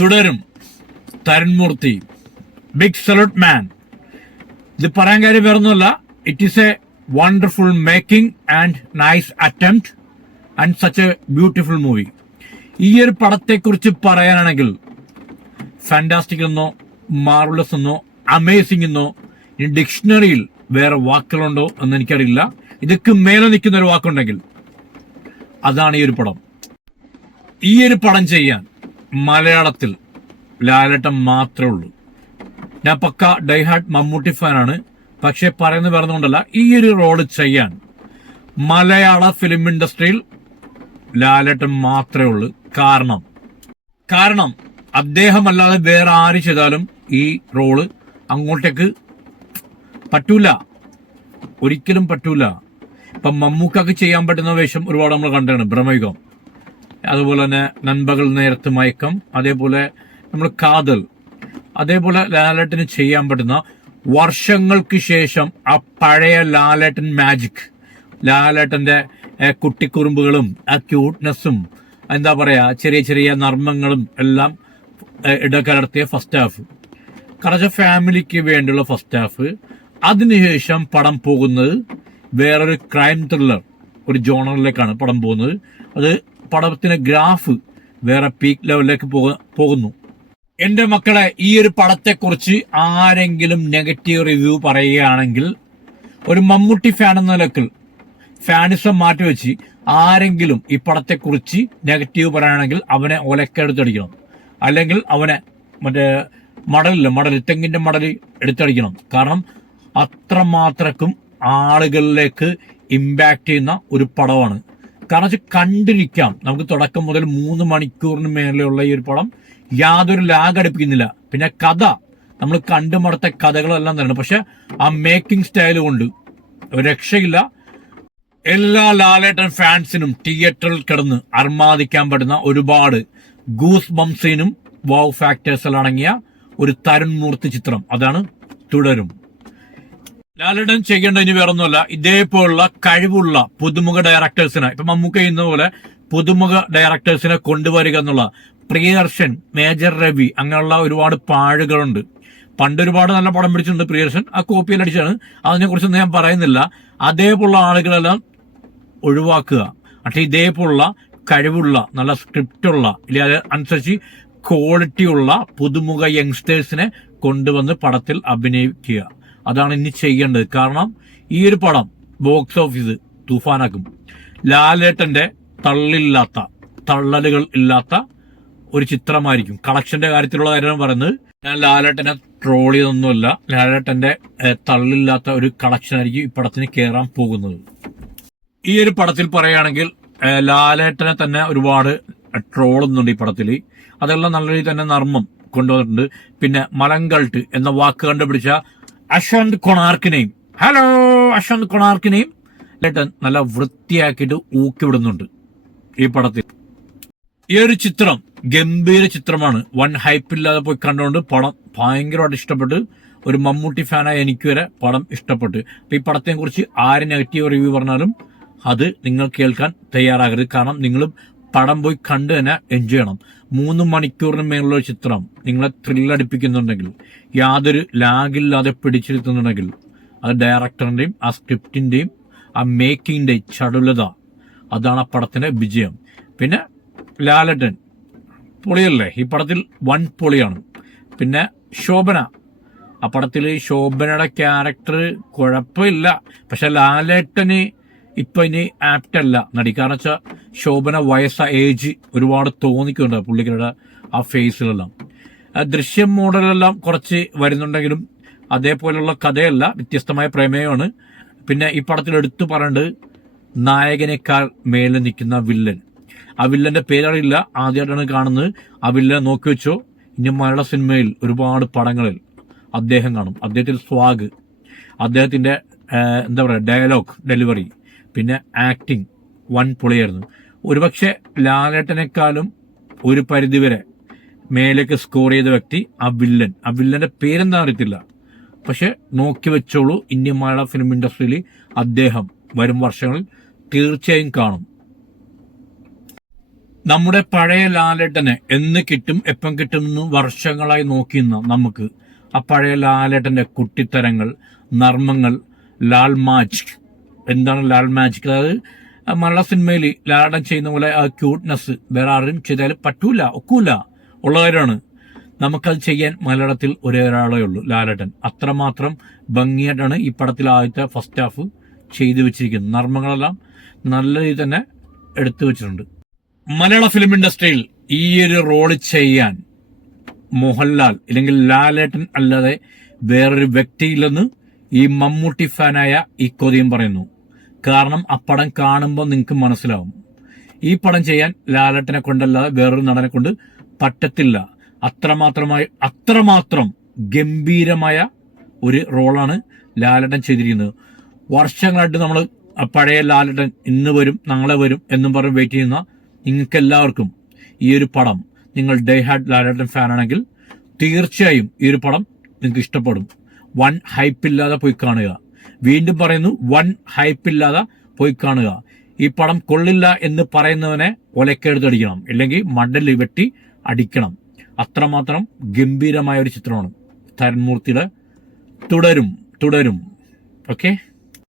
തുടരും. തരൺമൂർത്തി. Big salute മാൻ ഇത് പറയാൻ കാര്യം വേറൊന്നുമല്ല. It is a wonderful making and nice attempt and such a beautiful movie ഈ ഒരു പടത്തെക്കുറിച്ച് പറയാനാണെങ്കിൽ ഫാന്റാസ്റ്റിക് എന്നോ മാർവലസ് എന്നോ അമേസിംഗ് എന്നോ ഇനി ഡിക്ഷണറിയിൽ വേറെ വാക്കുകളുണ്ടോ എന്ന് എനിക്കറിയില്ല. ഇതൊക്കെ മേലെ നിൽക്കുന്ന ഒരു വാക്കുണ്ടെങ്കിൽ അതാണ് ഈ ഒരു പടം. ഈ ഒരു പടം ചെയ്യാൻ മലയാളത്തിൽ ലാലട്ടം മാത്രമേ ഉള്ളൂ. ഞാൻ പക്ക ഡൈഹാർട്ട് മമ്മൂട്ടി ഫാനാണ്. പക്ഷെ പറയുന്നത് പറഞ്ഞുകൊണ്ടല്ല ഈ ഒരു റോൾ ചെയ്യാൻ മലയാള ഫിലിം ഇൻഡസ്ട്രിയിൽ ലാലേട്ടൻ മാത്രമേ ഉള്ളൂ. കാരണം കാരണം അദ്ദേഹമല്ലാതെ വേറെ ആര് ചെയ്താലും ഈ റോൾ അങ്ങോട്ടേക്ക് പറ്റൂല. ഒരിക്കലും പറ്റൂല. ഇപ്പം മമ്മൂക്കൊക്കെ ചെയ്യാൻ പറ്റുന്ന വേഷം ഒരുപാട് നമ്മൾ കണ്ടാണ് ഭ്രമയുഗം അതുപോലെ തന്നെ നൻപകൽ നേരത്ത് മയക്കം അതേപോലെ നമ്മൾ കാതൽ അതേപോലെ ലാലേട്ടന് ചെയ്യാൻ പറ്റുന്ന വർഷങ്ങൾക്ക് ശേഷം ആ പഴയ ലാലേട്ടൻ മാജിക് ലാലേട്ടന്റെ കുട്ടിക്കുറുമ്പുകളും ആ ക്യൂട്ട്നെസ്സും എന്താ പറയാ ചെറിയ ചെറിയ നർമ്മങ്ങളും എല്ലാം ഇടകലർത്തിയ ഫസ്റ്റ് ഹാഫ് കറച്ച ഫാമിലിക്ക് വേണ്ടിയുള്ള ഫസ്റ്റ് ഹാഫ് അതിനുശേഷം പടം പോകുന്നത് വേറൊരു ക്രൈം ത്രില്ലർ ഒരു ജോണറിലേക്കാണ് പടം പോകുന്നത്. അത് പടത്തിന്റെ ഗ്രാഫ് വേറെ പീക്ക് ലെവലിലേക്ക് പോക- പോകുന്നു. എന്റെ മക്കളെ ഈ ഒരു പടത്തെക്കുറിച്ച് ആരെങ്കിലും നെഗറ്റീവ് റിവ്യൂ പറയുകയാണെങ്കിൽ ഒരു മമ്മൂട്ടി ഫാൻ എന്ന നിലക്കിൽ ഫാനിസം മാറ്റിവെച്ച് ആരെങ്കിലും ഈ പടത്തെക്കുറിച്ച് നെഗറ്റീവ് പറയുകയാണെങ്കിൽ അവനെ ഒലക്കെടുത്തടിക്കണം. അല്ലെങ്കിൽ അവനെ മറ്റേ മടലില്ല മടൽ തെങ്ങിന്റെ മടൽ എടുത്തടിക്കണം. കാരണം അത്രമാത്രക്കും ആളുകളിലേക്ക് ഇമ്പാക്ട് ചെയ്യുന്ന ഒരു പടമാണ്. കാരണം വെച്ചാൽ കണ്ടിരിക്കാം. നമുക്ക് തുടക്കം മുതൽ മൂന്ന് മണിക്കൂറിന് മേലെയുള്ള ഈ ഒരു പടം യാതൊരു ലാഗ് അടുപ്പിക്കുന്നില്ല. പിന്നെ കഥ. നമ്മൾ കണ്ടുമടുത്ത കഥകളെല്ലാം തന്നെയാണ്. പക്ഷെ ആ മേക്കിംഗ് സ്റ്റൈൽ കൊണ്ട് രക്ഷയില്ല. എല്ലാ ലാലേട്ടൻ ഫാൻസിനും തിയേറ്ററിൽ കിടന്ന് അർമാദിക്കാൻ പറ്റുന്ന ഒരുപാട് ഗൂസ് ബംസിനും വാവ് ഫാക്ടേഴ്സിൽ അടങ്ങിയ ഒരു തരുൺ മൂർത്തി ചിത്രം. അതാണ് തുടരും. ലാലേട്ടൻ ചെയ്യേണ്ട ഇനി വേറൊന്നുമല്ല. ഇതേപോലുള്ള കഴിവുള്ള പുതുമുഖ ഡയറക്ടേഴ്സിനെ ഇപ്പൊ മമ്മൂക്ക ചെയ്യുന്ന പോലെ പുതുമുഖ ഡയറക്ടേഴ്സിനെ കൊണ്ടുവരിക എന്നുള്ള പ്രിയദർശൻ മേജർ രവി അങ്ങനെയുള്ള ഒരുപാട് പാഴുകളുണ്ട്. പണ്ട് ഒരുപാട് നല്ല പടം പിടിച്ചിട്ടുണ്ട് പ്രിയദർശൻ. ആ കോപ്പിയിൽ അടിച്ചാണ്. അതിനെ കുറിച്ചൊന്നും ഞാൻ പറയുന്നില്ല. അതേപോലുള്ള ആളുകളെല്ലാം ഒഴിവാക്കുക. പക്ഷെ ഇതേപോലുള്ള കഴിവുള്ള നല്ല സ്ക്രിപ്റ്റുള്ള അത് അനുസരിച്ച് ക്വാളിറ്റിയുള്ള പുതുമുഖ യങ്സ്റ്റേഴ്സിനെ കൊണ്ടുവന്ന് പടത്തിൽ അഭിനയിക്കുക. അതാണ് ഇനി ചെയ്യേണ്ടത്. കാരണം ഈ ഒരു പടം ബോക്സ് ഓഫീസ് തൂഫാനാക്കും. ലാലേട്ടന്റെ തള്ളില്ലാത്ത തള്ളലുകൾ ഇല്ലാത്ത ഒരു ചിത്രമായിരിക്കും. കളക്ഷന്റെ കാര്യത്തിലുള്ള കാര്യമാണ് പറയുന്നത് ഞാൻ ലാലേട്ടനെ ട്രോൾ ചെയ്തൊന്നുമല്ല ലാലേട്ടന്റെ തള്ളില്ലാത്ത ഒരു കളക്ഷൻ ആയിരിക്കും ഈ പടത്തിന് കയറാൻ പോകുന്നത്. ഈ ഒരു പടത്തിൽ പറയുകയാണെങ്കിൽ ലാലേട്ടനെ തന്നെ ഒരുപാട് ട്രോളുന്നുണ്ട് ഈ പടത്തിൽ അതെല്ലാം നല്ല രീതിയിൽ തന്നെ നർമ്മം കൊണ്ടുവന്നിട്ടുണ്ട്. പിന്നെ മലങ്കൾട്ട് എന്ന വാക്ക് കണ്ടുപിടിച്ച അശ്വന്ത് കൊണാർക്കിനെയും. ഹലോ അശ്വന്ത് കൊണാർക്കിനെയും ലേട്ടൻ നല്ല വൃത്തിയാക്കിയിട്ട് ഊക്കി വിടുന്നുണ്ട് ഈ പടത്തിൽ. ഈ ഒരു ചിത്രം ഗംഭീര ചിത്രമാണ്. വൺ ഹൈപ്പ് ഇല്ലാതെ പോയി കണ്ടുകൊണ്ട് പടം ഭയങ്കരമായിട്ട് ഇഷ്ടപ്പെട്ട് ഒരു മമ്മൂട്ടി ഫാനായ എനിക്ക് വരെ പടം ഇഷ്ടപ്പെട്ടു. അപ്പൊ ഈ പടത്തെ കുറിച്ച് ആര് നെഗറ്റീവ് റിവ്യൂ പറഞ്ഞാലും അത് നിങ്ങൾ കേൾക്കാൻ തയ്യാറാകരുത്. കാരണം നിങ്ങളും പടം പോയി കണ്ടു തന്നെ എൻജോയ് ചെയ്യണം. മൂന്ന് മണിക്കൂറിന് മേലുള്ള ചിത്രം നിങ്ങളെ ത്രില്ലടിപ്പിക്കുന്നുണ്ടെങ്കിൽ യാതൊരു ലാഗില്ലാതെ പിടിച്ചിരുത്തുന്നുണ്ടെങ്കിൽ അത് ഡയറക്ടറിന്റെയും ആ സ്ക്രിപ്റ്റിന്റെയും ആ മേക്കിങ്ങിന്റെയും ചടുലത. അതാണ് ആ പടത്തിന്റെ വിജയം. പിന്നെ ലാലട്ടൻ. പൊളിയല്ലേ? ഈ പടത്തിൽ വൺ പൊളിയാണ്. പിന്നെ ശോഭന. ആ പടത്തിൽ ശോഭനയുടെ ക്യാരക്ടർ കുഴപ്പമില്ല. പക്ഷെ ലാലേട്ടന് ഇപ്പൊ ഇനി ആപ്റ്റ് അല്ല നടി. കാരണം വെച്ചാൽ ശോഭന വയസ്സ ഏജ് ഒരുപാട് തോന്നിക്കുന്നുണ്ട് പുള്ളിക്കാരുടെ ആ ഫേസിലെല്ലാം. ദൃശ്യം മോഡലെല്ലാം കുറച്ച് വരുന്നുണ്ടെങ്കിലും അതേപോലെയുള്ള കഥയല്ല വ്യത്യസ്തമായ പ്രമേയമാണ്. പിന്നെ ഈ പടത്തിൽ എടുത്തു പറയേണ്ടത് നായകനേക്കാൾ മേലെ നിൽക്കുന്ന വില്ലൻ. ആ വില്ലന്റെ പേരറിയില്ല. ആദ്യമായിട്ടാണ് കാണുന്നത്. ആ വില്ലനെ നോക്കി വെച്ചോ. ഇനി മലയാള സിനിമയിൽ ഒരുപാട് പടങ്ങളിൽ അദ്ദേഹം കാണും. അദ്ദേഹത്തിന്റെ സ്വാഗ് അദ്ദേഹത്തിന്റെ എന്താ പറയുക ഡയലോഗ് ഡെലിവറി. പിന്നെ ആക്ടിങ് വൺ പൊളിയായിരുന്നു ഒരുപക്ഷെ ലാലേട്ടനേക്കാളും ഒരു പരിധിവരെ മേലേക്ക് സ്കോർ ചെയ്ത വ്യക്തി ആ വില്ലൻ ആ വില്ലന്റെ പേരെന്താ അറിയത്തില്ല. പക്ഷെ നോക്കി വെച്ചോളൂ ഇന്ത്യൻ മലയാള ഫിലിം ഇൻഡസ്ട്രിയിൽ അദ്ദേഹം വരും വർഷങ്ങളിൽ തീർച്ചയായും കാണും. നമ്മുടെ പഴയ ലാലേട്ടനെ എന്ന് കിട്ടും എപ്പം കിട്ടും എന്ന് വർഷങ്ങളായി നോക്കിയിരുന്ന നമുക്ക് ആ പഴയ ലാലേട്ടന്റെ കുട്ടിത്തരങ്ങൾ നർമ്മങ്ങൾ ലാൽ മാജിക് എന്താണ് ലാൽ മാജിക് അതായത് മലയാള സിനിമയിൽ ലാലടൻ ചെയ്യുന്ന പോലെ ആ ക്യൂട്ട്നെസ് വേറെ ആരും ചെയ്താൽ പറ്റൂല ഒക്കൂല. ഉള്ള കാര്യമാണ്. നമുക്കത് ചെയ്യാൻ മലയാളത്തിൽ ഒരേ ഒരാളേ ഉള്ളൂ ലാലട്ടൻ അത്രമാത്രം ഭംഗിയായിട്ടാണ് ഈ പടത്തിൽ ആദ്യത്തെ ഫസ്റ്റ് ഹാഫ് ചെയ്തു വെച്ചിരിക്കുന്നത്. നർമ്മങ്ങളെല്ലാം നല്ല രീതിയിൽ തന്നെ എടുത്തു വെച്ചിട്ടുണ്ട്. മലയാള ഫിലിം ഇൻഡസ്ട്രിയിൽ ഈ ഒരു റോൾ ചെയ്യാൻ മോഹൻലാൽ ഇല്ലെങ്കിൽ ലാലേട്ടൻ അല്ലാതെ വേറൊരു വ്യക്തിയില്ലെന്ന് ഈ മമ്മൂട്ടി ഫാനായ ഈ കൊതിയും പറയുന്നു. കാരണം ആ പടം കാണുമ്പോൾ നിങ്ങൾക്ക് മനസ്സിലാവും. ഈ പടം ചെയ്യാൻ ലാലട്ടനെ കൊണ്ടല്ലാതെ വേറൊരു നടനെ കൊണ്ട് പറ്റത്തില്ല. അത്രമാത്രമായി അത്രമാത്രം ഗംഭീരമായ ഒരു റോളാണ് ലാലടൻ ചെയ്തിരിക്കുന്നത്. വർഷങ്ങളായിട്ട് നമ്മൾ പഴയ ലാലടൻ ഇന്ന് വരും നാളെ വരും എന്നും പറഞ്ഞ് വെയിറ്റ് ചെയ്യുന്ന നിങ്ങൾക്ക് എല്ലാവർക്കും ഈ ഒരു പടം നിങ്ങൾ ഡേ ഹാഡ് ലാലടൻ ഫാനാണെങ്കിൽ തീർച്ചയായും ഈ ഒരു പടം നിങ്ങൾക്ക് ഇഷ്ടപ്പെടും. വൺ ഹൈപ്പ് ഇല്ലാതെ പോയി കാണുക. വീണ്ടും പറയുന്നു വൺ ഹൈപ്പ് ഇല്ലാതെ പോയി കാണുക. ഈ പടം കൊള്ളില്ല എന്ന് പറയുന്നവനെ ഒലക്കെടുത്തടിക്കണം ഇല്ലെങ്കിൽ മണ്ടൽ വെട്ടി അടിക്കണം. അത്രമാത്രം ഗംഭീരമായ ഒരു ചിത്രമാണ്. തരൺമൂർത്തിയുടെ തുടരും തുടരും. ഓക്കെ